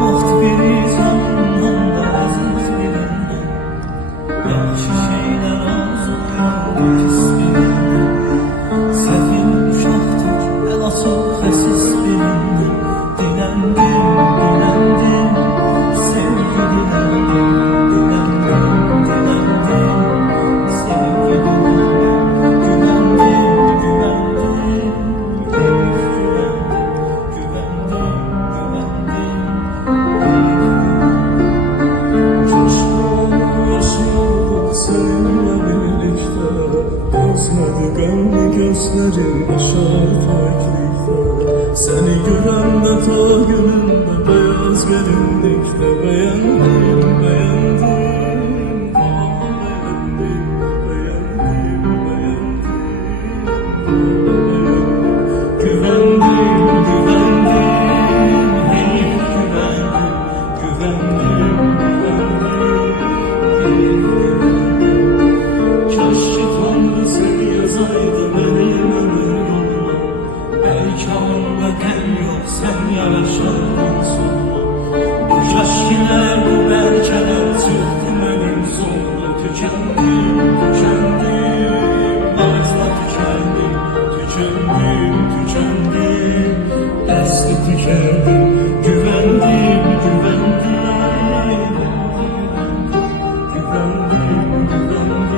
Vaxt biri canından da əziz birindən, yaxşı şeylər arzular pis birindən, səfil uşaqdır əl açıb xəsis birindən. Diləndim, diləndim, sevgi diləndim, diləndim, diləndim, sevgi diləndim, güvəndim, güvəndim, hep güvəndim, güvəndim, güvəndim. Coşku yaşıyorduk seninle birlikte, gözmedi kanlı gözlerin yaşar taklikte. Seni görende ta gönlümde beyaz gelinlikte, beğendim, beğendim, ah beğendim, beğendim, beğendim, ah beğendim. Güvendim, güvendim, hep güvendim, güvendim, güvendim, hep güvendim. Keşke Tanrı seni yazaydı benim ömür yoluma, belki anda gel yok sen yaraşardın sonuna. Bu keşkeler bu belkeler çıktı benim sonuna. Tükendim, tükendim, nazla tükendim, tükendim, tükendim, esli tükendim. Güvendim, güvendim, güvendim, güvendim, güvendim.